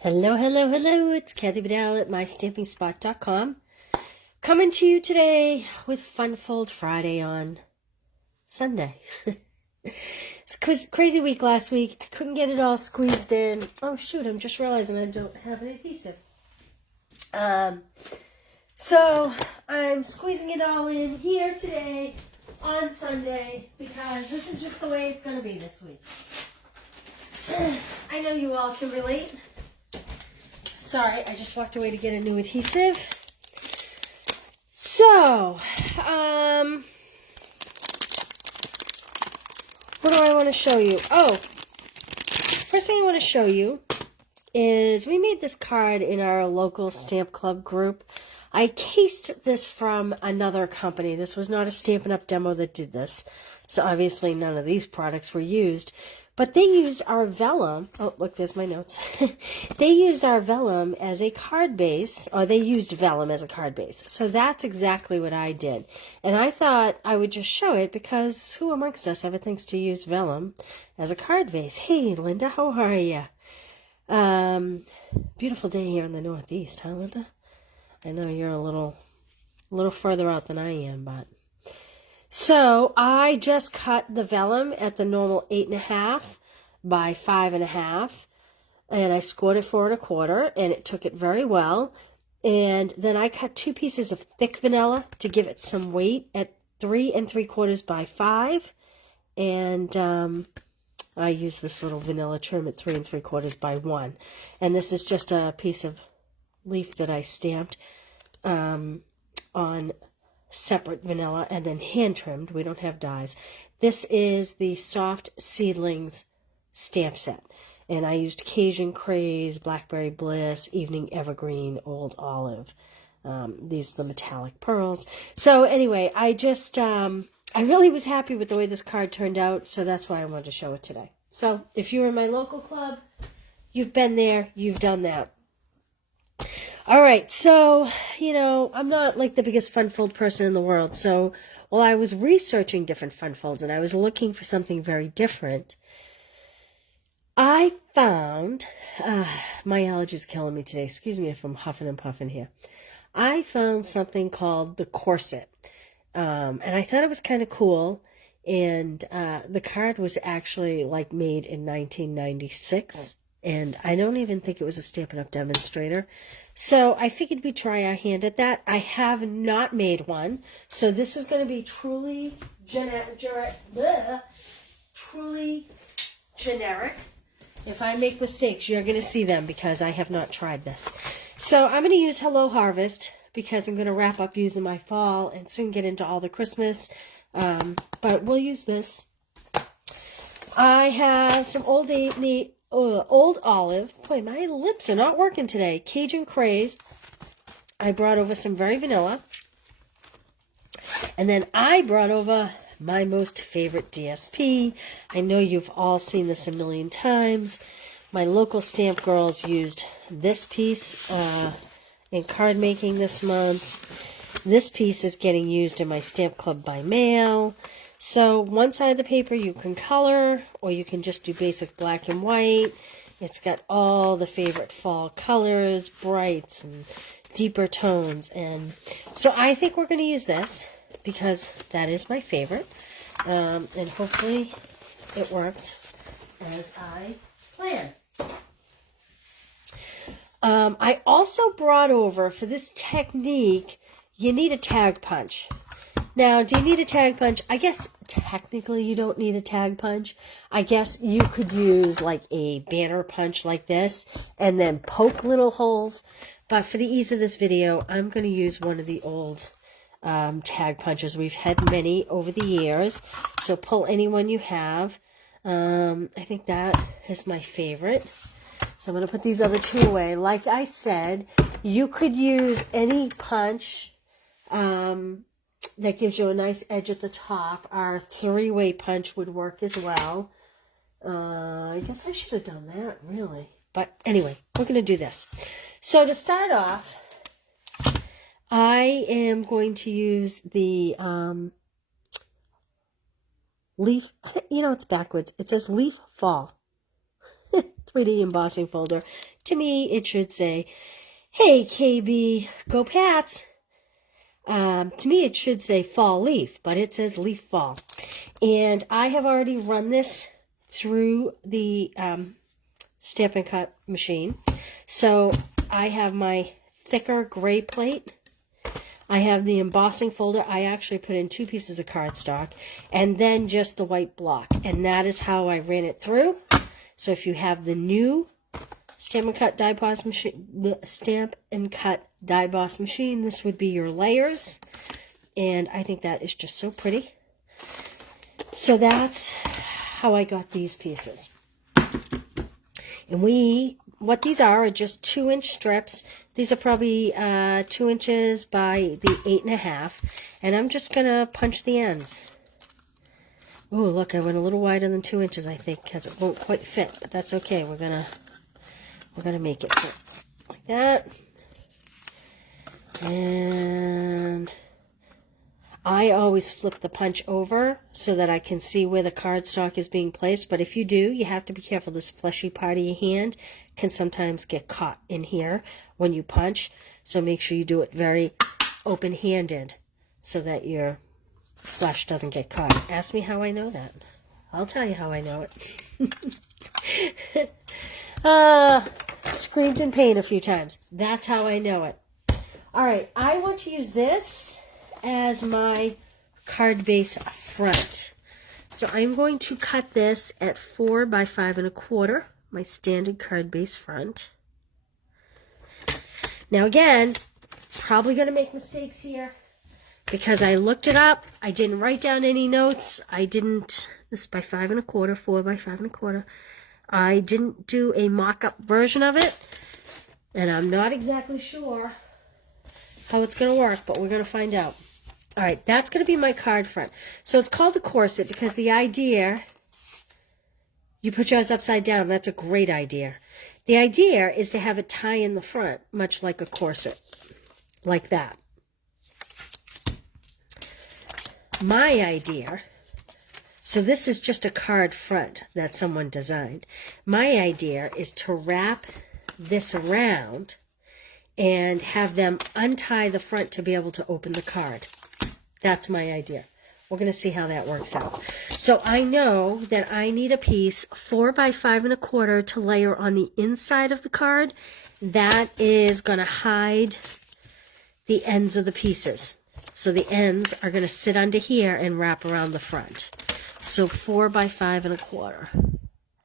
Hello, hello, hello. It's Kathy Bedell at mystampingspot.com. Coming to you today with Fun Fold Friday on Sunday. It's a crazy week last week. I couldn't get it all squeezed in. Oh, shoot. I'm just realizing I don't have an adhesive. So I'm squeezing it all in here today on Sunday because this is just the way it's going to be this week. I know you all can relate. Sorry, I just walked away to get a new adhesive. So, what do I want to show you? Oh, first thing I want to show you is we made this card in our local stamp club group. I cased this from another company. This was not a Stampin' Up! Demo that did this. So obviously none of these products were used. But they used our vellum. Oh, look, there's my notes. They used our vellum as a card base, or they used vellum as a card base. So that's exactly what I did. And I thought I would just show it because who amongst us ever thinks to use vellum as a card base? Hey, Linda, how are you? Beautiful day here in the Northeast, huh, Linda? I know you're a little further out than I am, but... So I just cut the vellum at the normal 8.5 by 5.5, and I scored it 4 1/4, and it took it very well. And then I cut 2 pieces of thick vanilla to give it some weight at 3 3/4 by 5, and I use this little vanilla trim at 3 3/4 by 1. And this is just a piece of leaf that I stamped on separate vanilla and then hand trimmed. We don't have dyes. This is the Soft Seedlings stamp set, and I used Cajun Craze, Blackberry Bliss, Evening Evergreen, Old Olive. These are the metallic pearls. So anyway, I really was happy with the way this card turned out, so that's why I wanted to show it today. So if you're in my local club, you've been there, you've done that. All right, so, I'm not like the biggest fun fold person in the world. So while I was researching different fun folds and I was looking for something very different, I found, my allergies are killing me today. Excuse me if I'm huffing and puffing here. I found something called the corset, and I thought it was kind of cool. And the card was actually like made in 1996. And I don't even think it was a Stampin' Up! Demonstrator. So I figured we'd try our hand at that. I have not made one. So this is going to be truly generic. If I make mistakes, you're going to see them because I have not tried this. So I'm going to use Hello Harvest because I'm going to wrap up using my fall and soon get into all the Christmas. But we'll use this. I have some Old Olive. Boy, my lips are not working today. Cajun Craze. I brought over some Very Vanilla. And then I brought over my most favorite DSP. I know you've all seen this a million times. My local stamp girls used this piece in card making this month. This piece is getting used in my stamp club by mail. So one side of the paper you can color, or you can just do basic black and white. It's got all the favorite fall colors, brights and deeper tones. And so I think we're going to use this because that is my favorite. And hopefully it works as I planned. I also brought over, for this technique, you need a tag punch. Now, do you need a tag punch? I guess technically you don't need a tag punch. I guess you could use like a banner punch like this and then poke little holes. But for the ease of this video, I'm going to use one of the old tag punches. We've had many over the years. So pull any one you have. I think that is my favorite. So I'm going to put these other two away. Like I said, you could use any punch that gives you a nice edge at the top. Our 3-way punch would work as well. I guess I should have done that, really. But anyway, we're going to do this. So to start off, I am going to use the leaf. It's backwards. It says leaf fall. pretty embossing folder. To me, it should say, hey, KB, go Pats. To me, it should say fall leaf, but it says leaf fall. And I have already run this through the Stamp and Cut machine. So I have my thicker gray plate. I have the embossing folder. I actually put in 2 pieces of cardstock and then just the white block. And that is how I ran it through. So if you have the new Stamp and Cut die boss machine, the Stamp and Cut die boss machine, this would be your layers. And I think that is just so pretty. So that's how I got these pieces. And what these are just 2-inch strips. These are probably 2 inches by the 8.5. And I'm just going to punch the ends. Oh, look, I went a little wider than 2 inches, I think, because it won't quite fit. But that's okay. We're gonna make it fit like that. And I always flip the punch over so that I can see where the cardstock is being placed. But if you do, you have to be careful. This fleshy part of your hand can sometimes get caught in here when you punch. So make sure you do it very open-handed so that your flesh doesn't get caught. Ask me how I know that. I'll tell you how I know it. Screamed in pain a few times. That's how I know it. All right, I want to use this as my card base front. So I'm going to cut this at 4 by 5 1/4, my standard card base front. Now again, probably going to make mistakes here because I looked it up. I didn't write down any notes. This is by 5 1/4, 4 by 5 1/4. I didn't do a mock-up version of it, and I'm not exactly sure how it's going to work, but we're going to find out. All right, that's going to be my card front. So it's called a corset because the idea, you put yours upside down. That's a great idea. The idea is to have it tie in the front, much like a corset, like that. My idea, so this is just a card front that someone designed. My idea is to wrap this around and have them untie the front to be able to open the card. That's my idea. We're going to see how that works out. So I know that I need a piece 4 by 5 1/4 to layer on the inside of the card. That is going to hide the ends of the pieces. So the ends are going to sit under here and wrap around the front. So 4 by 5 1/4.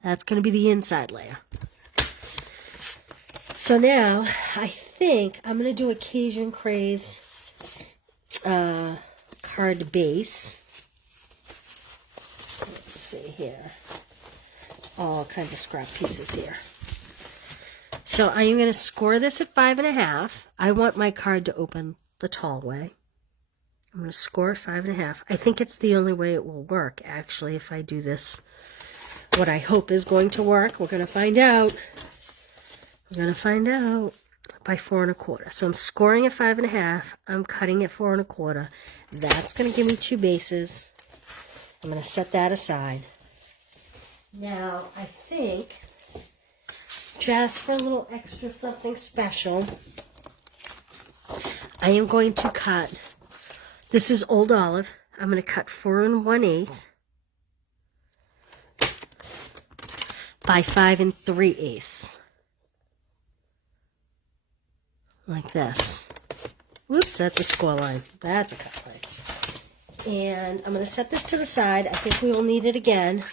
That's going to be the inside layer. So now I think I'm going to do Occasion Craze card base. Let's see here. All kinds of scrap pieces here. So I am going to score this at 5 1/2. I want my card to open the tall way. I'm going to score at 5 1/2. I think it's the only way it will work, actually, if I do this. What I hope is going to work. We're going to find out. We're going to find out by 4 1/4. So I'm scoring at 5 1/2. I'm cutting at 4 1/4. That's going to give me 2 bases. I'm going to set that aside. Now, I think, just for a little extra something special, I am going to cut. This is Old Olive. I'm going to cut 4 1/8 by 5 3/8. Like this. Whoops, that's a score line. That's a cut line. And I'm going to set this to the side. I think we will need it again.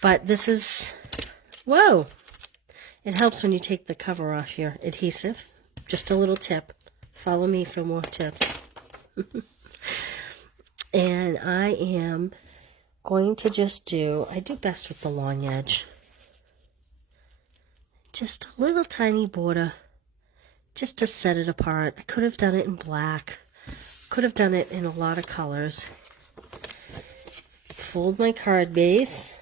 But this is, whoa. It helps when you take the cover off your adhesive. Just a little tip. Follow me for more tips. And I am going to just do, I do best with the long edge. Just a little tiny border. Just to set it apart. I could have done it in black. Could have done it in a lot of colors. Fold my card base.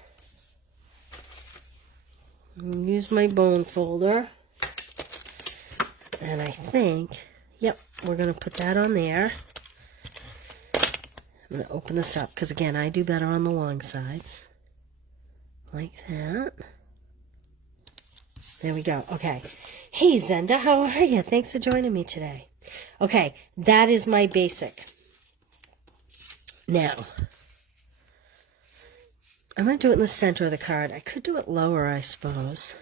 Use my bone folder. And I think, yep, we're going to put that on there. I'm going to open this up because, again, I do better on the long sides. Like that. There we go. Okay. Hey, Zenda, how are you? Thanks for joining me today. Okay, that is my basic. Now, I'm going to do it in the center of the card. I could do it lower, I suppose.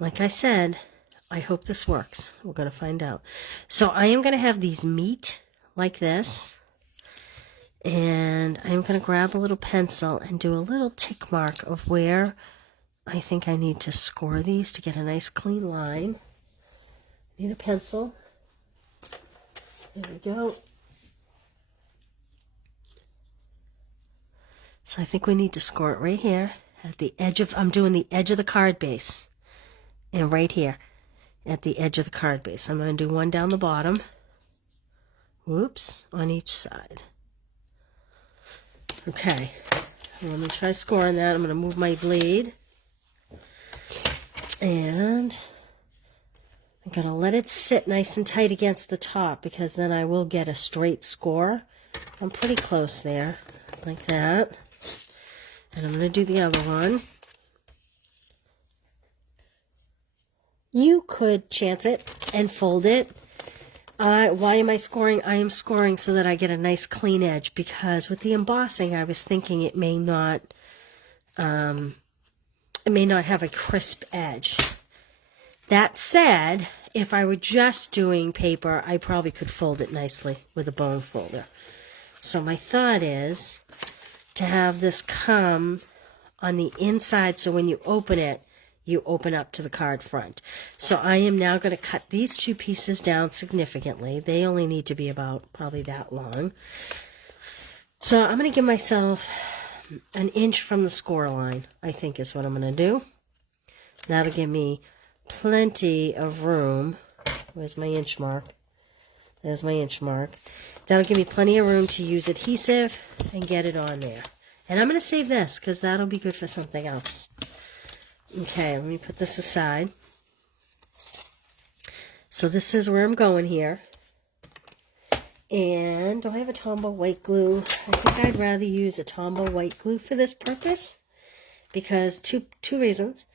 Like I said, I hope this works. We're going to find out. So I am going to have these meet like this. And I'm going to grab a little pencil and do a little tick mark of where I think I need to score these to get a nice clean line. Need a pencil. There we go. So I think we need to score it right here at the edge of, I'm doing the edge of the card base. And right here at the edge of the card base. I'm going to do one down the bottom. Whoops, on each side. Okay, let me try scoring that. I'm going to move my blade. And I'm going to let it sit nice and tight against the top because then I will get a straight score. I'm pretty close there, like that. And I'm going to do the other one. You could chance it and fold it. Why am I scoring? I am scoring so that I get a nice clean edge because with the embossing, I was thinking it may not have a crisp edge. That said, if I were just doing paper, I probably could fold it nicely with a bone folder. So my thought is to have this come on the inside so when you open it, you open up to the card front. So I am now going to cut these two pieces down significantly. They only need to be about probably that long. So I'm going to give myself an inch from the score line, I think is what I'm going to do. That'll give me plenty of room. Where's my inch mark? There's my inch mark. That'll give me plenty of room to use adhesive and get it on there. And I'm going to save this because that'll be good for something else. Okay, let me put this aside. So this is where I'm going here. And do I have a Tombow white glue? I think I'd rather use a Tombow white glue for this purpose because two reasons.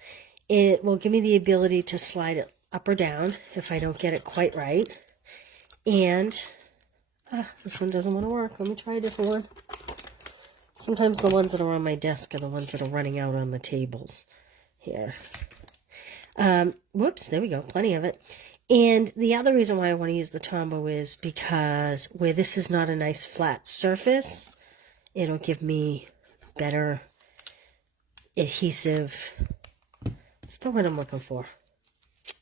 It will give me the ability to slide it up or down if I don't get it quite right. And this one doesn't want to work. Let me try a different one. Sometimes the ones that are on my desk are the ones that are running out on the tables. Here. Whoops, there we go, plenty of it. And the other reason why I want to use the Tombow is because where this is not a nice flat surface, it'll give me better adhesive. That's the word I'm looking for.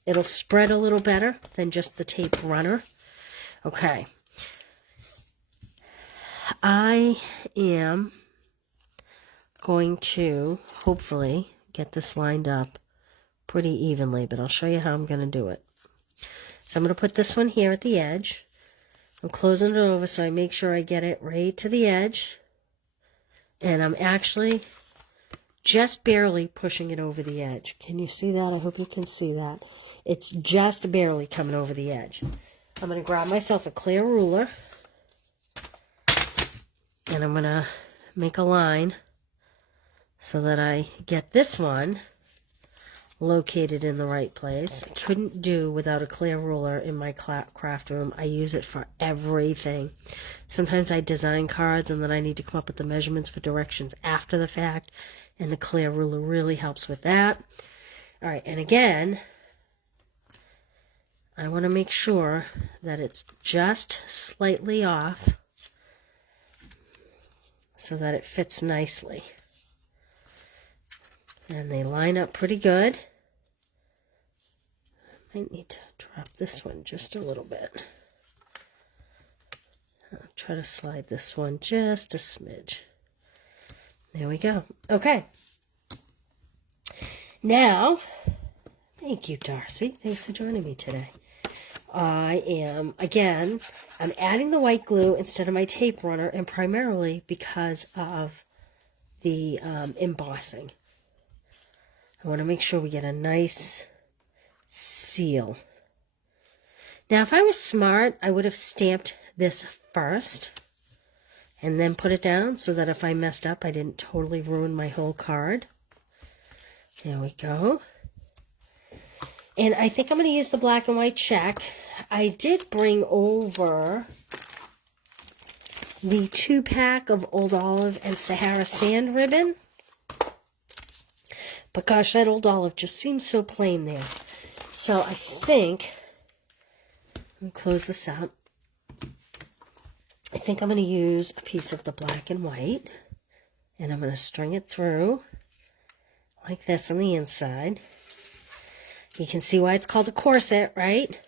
It'll spread a little better than just the tape runner. Okay. I am going to hopefully get this lined up pretty evenly, but I'll show you how I'm going to do it. So I'm going to put this one here at the edge. I'm closing it over so I make sure I get it right to the edge. And I'm actually just barely pushing it over the edge. Can you see that? I hope you can see that. It's just barely coming over the edge. I'm going to grab myself a clear ruler. And I'm going to make a line so that I get this one located in the right place. I couldn't do without a clear ruler in my craft room. I use it for everything. Sometimes I design cards and then I need to come up with the measurements for directions after the fact, and the clear ruler really helps with that. All right, and again, I want to make sure that it's just slightly off so that it fits nicely. And they line up pretty good. I need to drop this one just a little bit. I'll try to slide this one just a smidge. There we go. Okay. Now, thank you, Darcy. Thanks for joining me today. I'm adding the white glue instead of my tape runner, and primarily because of the embossing. I want to make sure we get a nice seal. Now, if I was smart, I would have stamped this first and then put it down so that if I messed up, I didn't totally ruin my whole card. There we go. And I think I'm going to use the black and white check. I did bring over the 2-pack of Old Olive and Sahara Sand ribbon. But gosh, that Old Olive just seems so plain there. So I think, let me close this up. I think I'm going to use a piece of the black and white. And I'm going to string it through like this on the inside. You can see why it's called a corset, right?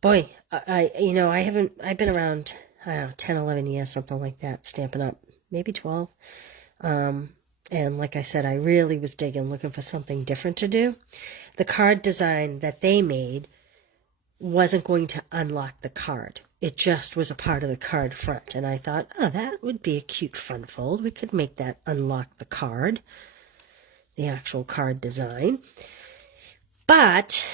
Boy, I've been around, I don't know, 10, 11 years, something like that, Stampin' Up, maybe 12. And like I said, I really was digging, looking for something different to do. The card design that they made wasn't going to unlock the card. It just was a part of the card front. And I thought, oh, that would be a cute front fold. We could make that unlock the card, the actual card design. But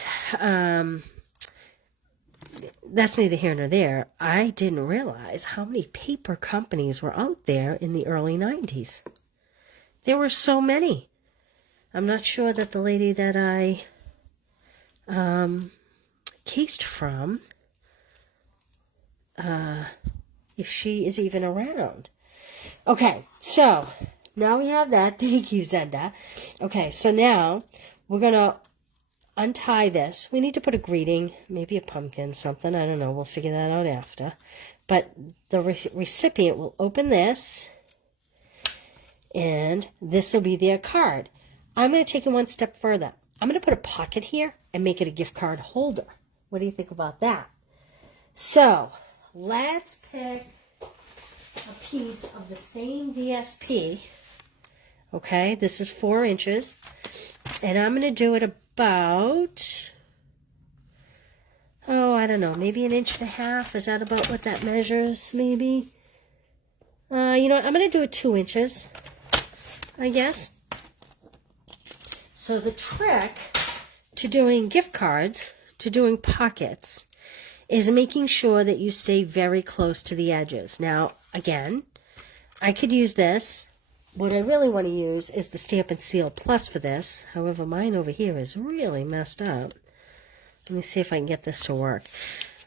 that's neither here nor there. I didn't realize how many paper companies were out there in the early 90s. There were so many. I'm not sure that the lady that I cased from, if she is even around. Okay, so now we have that. Thank you, Zenda. Okay, so now we're going to untie this. We need to put a greeting, maybe a pumpkin, something. I don't know. We'll figure that out after. But the recipient will open this, and this will be their card. I'm going to take it one step further. I'm going to put a pocket here and make it a gift card holder. What do you think about that? So let's pick a piece of the same DSP. Okay, this is 4 inches. And I'm going to do it about, oh, I don't know, maybe 1.5 inches. Is that about what that measures, maybe? You know what, I'm going to do it 2 inches, I guess. So the trick to doing gift cards, to doing pockets, is making sure that you stay very close to the edges. Now, again, I could use this. What I really want to use is the Stamp and Seal Plus for this. However, mine over here is really messed up. Let me see if I can get this to work.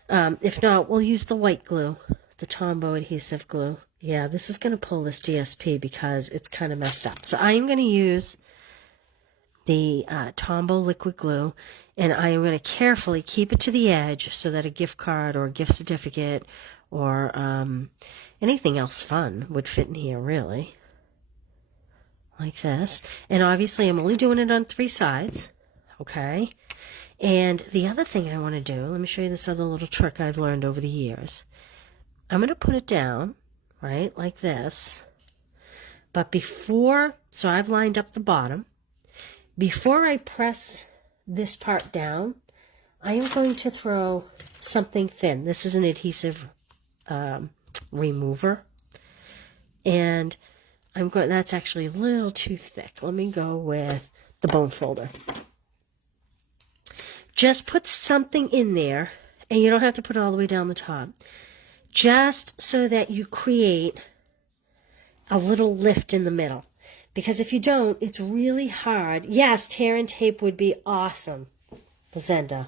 If not, we'll use the white glue, the Tombow adhesive glue. Yeah, this is going to pull this DSP because it's kind of messed up. So I am going to use the Tombow liquid glue, and I am going to carefully keep it to the edge so that a gift card or a gift certificate or anything else fun would fit in here, really. Like this. And obviously I'm only doing it on 3 sides. Okay. And the other thing I want to do, let me show you this other little trick I've learned over the years. I'm going to put it down, right, like this. But before, so I've lined up the bottom. Before I press this part down, I am going to throw something thin. This is an adhesive remover. And I'm going, that's actually a little too thick. Let me go with the bone folder. Just put something in there, and you don't have to put it all the way down the top. Just so that you create a little lift in the middle. Because if you don't, it's really hard. Yes, tear and tape would be awesome. Zenda.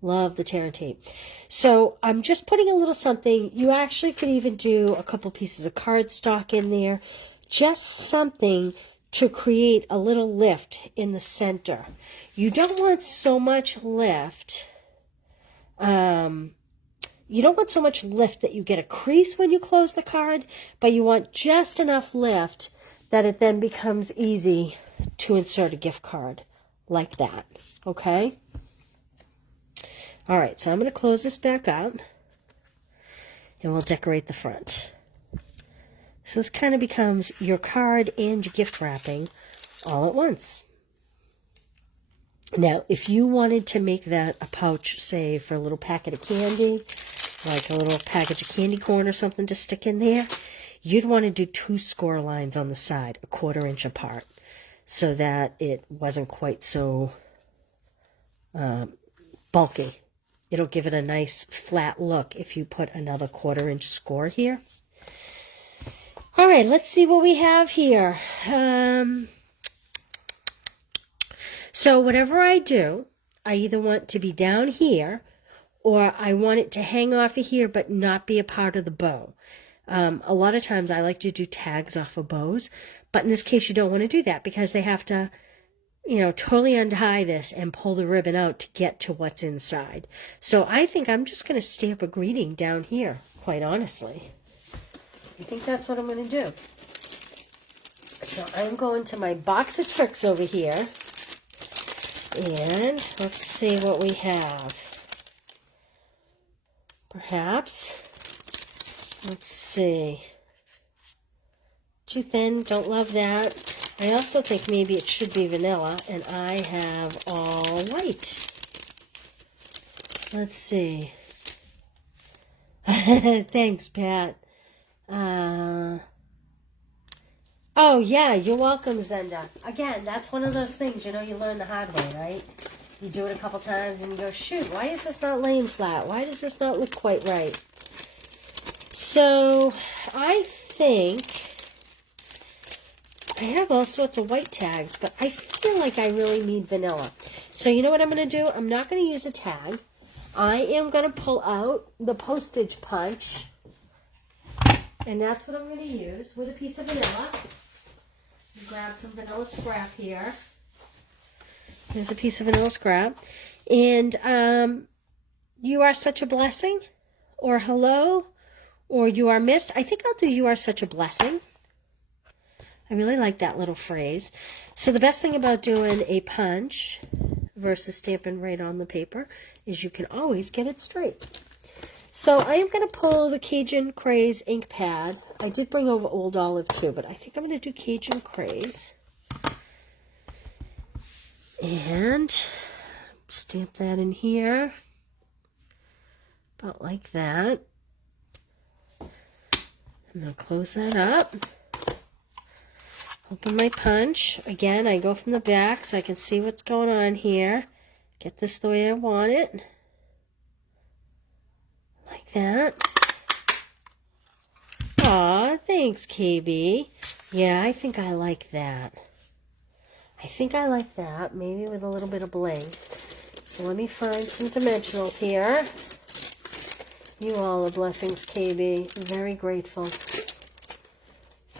Love the tear and tape. So I'm just putting a little something. You actually could even do a couple pieces of cardstock in there. Just something to create a little lift in the center. You don't want so much lift. You don't want so much lift that you get a crease when you close the card, but you want just enough lift that it then becomes easy to insert a gift card like that. Okay? All right, so I'm going to close this back up, and we'll decorate the front. So this kind of becomes your card and your gift wrapping all at once. Now, if you wanted to make that a pouch, say, for a little packet of candy, like a little package of candy corn or something to stick in there, you'd want to do 2 score lines on the side, 1/4 inch apart, so that it wasn't quite so bulky. It'll give it a nice flat look if you put another 1/4 inch score here. All right, let's see what we have here. So whatever I do, I either want to be down here or I want it to hang off of here but not be a part of the bow. A lot of times I like to do tags off of bows, but in this case you don't want to do that because they have to, you know, totally untie this and pull the ribbon out to get to what's inside. So I think I'm just going to stamp a greeting down here, quite honestly. I think that's what I'm going to do. So I'm going to my box of tricks over here. And let's see what we have. Perhaps, let's see. Too thin, don't love that. I also think maybe it should be vanilla, and I have all white. Let's see. Thanks, Pat. Oh, yeah, you're welcome, Zenda. Again, that's one of those things, you know, you learn the hard way, right? You do it a couple times and you go, shoot, why is this not laying flat? Why does this not look quite right? So, I think I have all sorts of white tags, but I feel like I really need vanilla. So, you know what I'm going to do? I'm not going to use a tag. I am going to pull out the postage punch, and that's what I'm going to use with a piece of vanilla. Grab some vanilla scrap here. Here's a piece of vanilla scrap. And you are such a blessing, or hello, or you are missed. I think I'll do you are such a blessing. I really like that little phrase. So the best thing about doing a punch versus stamping right on the paper is you can always get it straight. So I am going to pull the Cajun Craze ink pad. I did bring over Old Olive too, but I think I'm going to do Cajun Craze. And stamp that in here. About like that. I'm going to close that up. Open my punch. Again, I go from the back so I can see what's going on here. Get this the way I want it. Like that. Aw, thanks, KB. Yeah, I think I like that. I think I like that, maybe with a little bit of bling. So let me find some dimensionals here. You all are blessings, KB. Very grateful.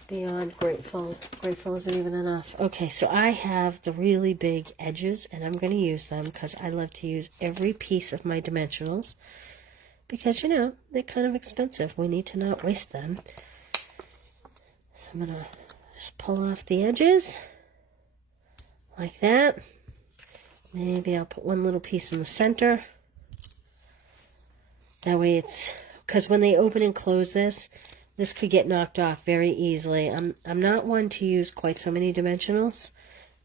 Beyond grateful. Grateful isn't even enough. Okay, so I have the really big edges, and I'm going to use them because I love to use every piece of my dimensionals. Because, you know, they're kind of expensive. We need to not waste them. So I'm going to just pull off the edges. Like that. Maybe I'll put one little piece in the center. That way it's... Because when they open and close this could get knocked off very easily. I'm not one to use quite so many dimensionals.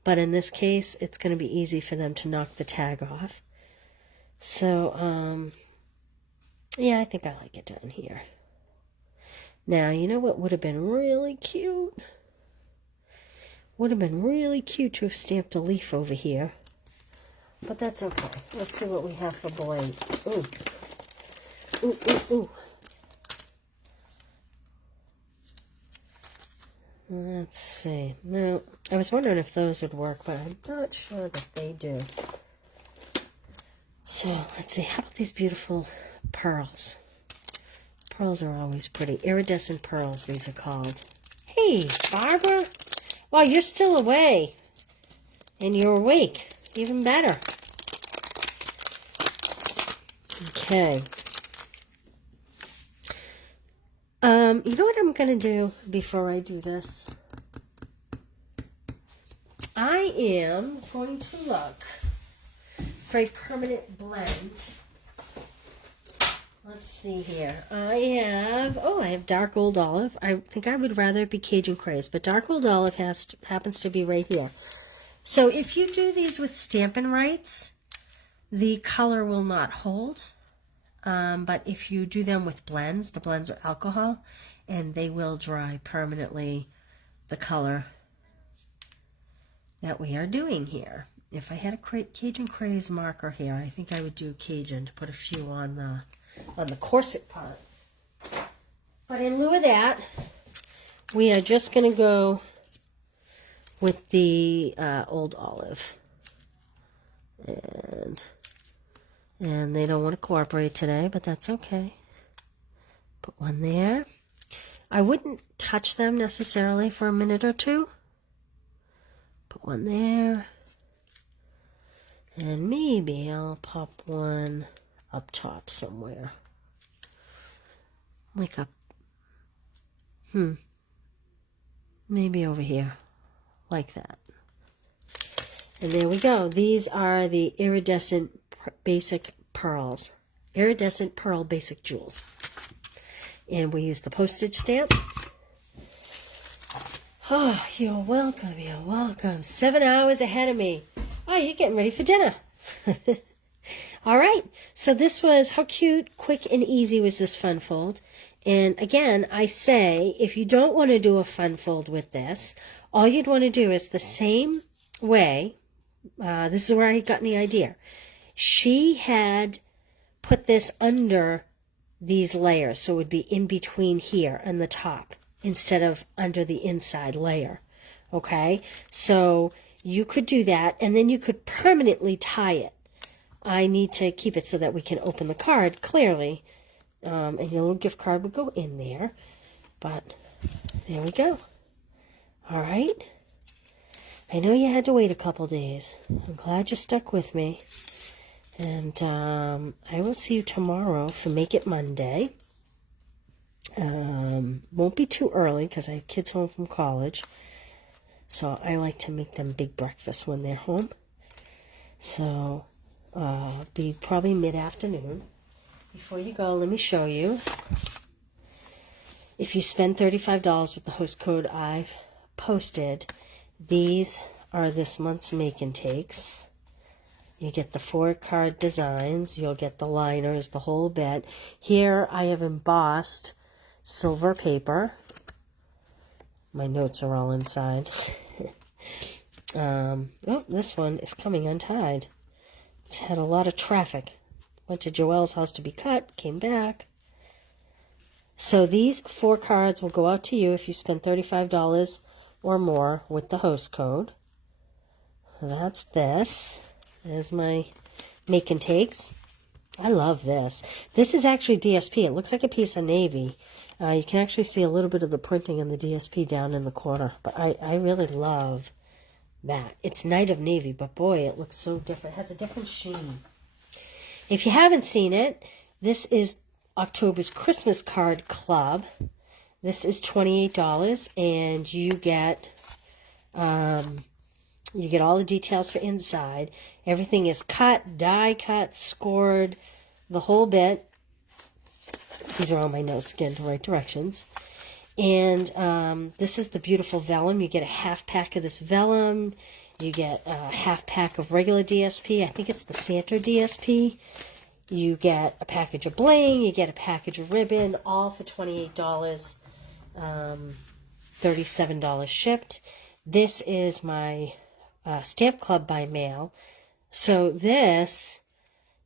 But in this case, it's going to be easy for them to knock the tag off. So, yeah, I think I like it down here. Now, you know what would have been really cute? Would have been really cute to have stamped a leaf over here. But that's okay. Let's see what we have for bling. Ooh. Ooh, ooh, ooh. Let's see. No, I was wondering if those would work, but I'm not sure that they do. So, let's see. How about these beautiful pearls? Pearls are always pretty. Iridescent pearls, these are called. Hey, Barbara. Wow, you're still away. And you're awake. Even better. Okay. You know what I'm going to do before I do this? I am going to look for a permanent blend. Let's see here. I have dark old olive. I think I would rather it be Cajun Craze, but dark old olive happens to be right here. So if you do these with Stampin' Rights, the color will not hold. But if you do them with blends, the blends are alcohol, and they will dry permanently the color that we are doing here. If I had a Cajun Craze marker here, I think I would do Cajun to put a few on the corset part. But in lieu of that, we are just going to go with the old olive. And they don't want to cooperate today, but that's okay. Put one there. I wouldn't touch them necessarily for a minute or two. Put one there. And maybe I'll pop one up top somewhere. Like up, maybe over here, like that. And there we go. These are the iridescent basic pearls. Iridescent pearl basic jewels. And we use the postage stamp. Oh, you're welcome, you're welcome. 7 hours ahead of me. Oh, you're getting ready for dinner. All right, so this was, how cute, quick, and easy was this fun fold. And again, I say, if you don't want to do a fun fold with this, all you'd want to do is the same way. This is where I got the idea. She had put this under these layers, so it would be in between here and the top instead of under the inside layer. Okay, so you could do that, and then you could permanently tie it. I need to keep it so that we can open the card clearly, and your little gift card would go in there. But there we go. All right. I know you had to wait a couple days. I'm glad you stuck with me. And I will see you tomorrow for Make It Monday. Won't be too early because I have kids home from college. So I like to make them big breakfast when they're home. So be probably mid-afternoon. Before you go, let me show you. If you spend $35 with the host code I've posted, these are this month's make and takes. You get the 4-card designs. You'll get the liners, the whole bit. Here I have embossed silver paper. My notes are all inside. Oh, this one is coming untied. It's had a lot of traffic. Went to Joelle's house to be cut, came back. So these 4 cards will go out to you if you spend $35 or more with the host code. So that's this. There's my make and takes. I love this. This is actually DSP. It looks like a piece of navy. You can actually see a little bit of the printing in the DSP down in the corner. But I really love that. It's Night of Navy, but boy, it looks so different. It has a different sheen. If you haven't seen it, this is October's Christmas Card Club. This is $28, and you get all the details for inside. Everything is cut, die cut, scored, the whole bit. These are all my notes, again, to right directions. And this is the beautiful vellum. You get a half pack of this vellum. You get a half pack of regular DSP. I think it's the Santa DSP. You get a package of bling. You get a package of ribbon, all for $28. $37 shipped. This is my Stamp Club by mail. So this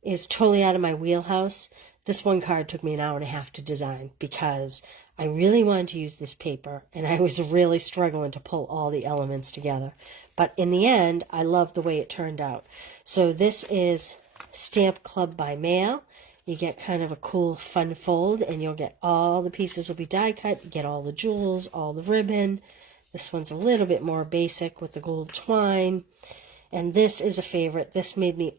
is totally out of my wheelhouse. This one card took me an hour and a half to design because I really wanted to use this paper, and I was really struggling to pull all the elements together. But in the end, I loved the way it turned out. So this is Stamp Club by mail. You get kind of a cool, fun fold, and you'll get all the pieces will be die cut. You get all the jewels, all the ribbon. This one's a little bit more basic with the gold twine. And this is a favorite. This made me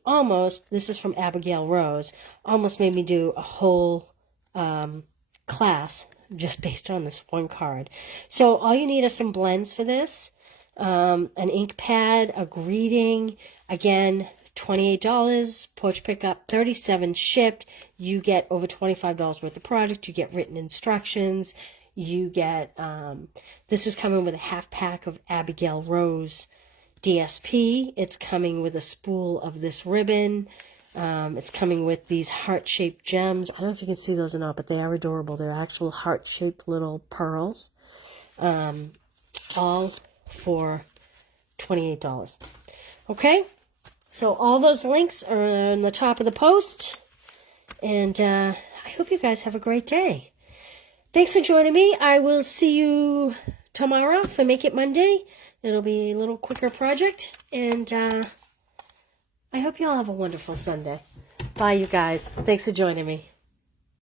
this is from Abigail Rose, almost made me do a whole class just based on this one card. So all you need are some blends for this, an ink pad, a greeting, again, $28, porch pickup, $37 shipped. You get over $25 worth of product. You get written instructions. You get, this is coming with a half pack of Abigail Rose DSP. It's coming with a spool of this ribbon. It's coming with these heart-shaped gems. I don't know if you can see those or not, but they are adorable. They're actual heart-shaped little pearls. All for $28. Okay? So all those links are on the top of the post. And I hope you guys have a great day. Thanks for joining me. I will see you tomorrow for Make It Monday. It'll be a little quicker project. And I hope hope you all have a wonderful Sunday. Bye, you guys. Thanks for joining me.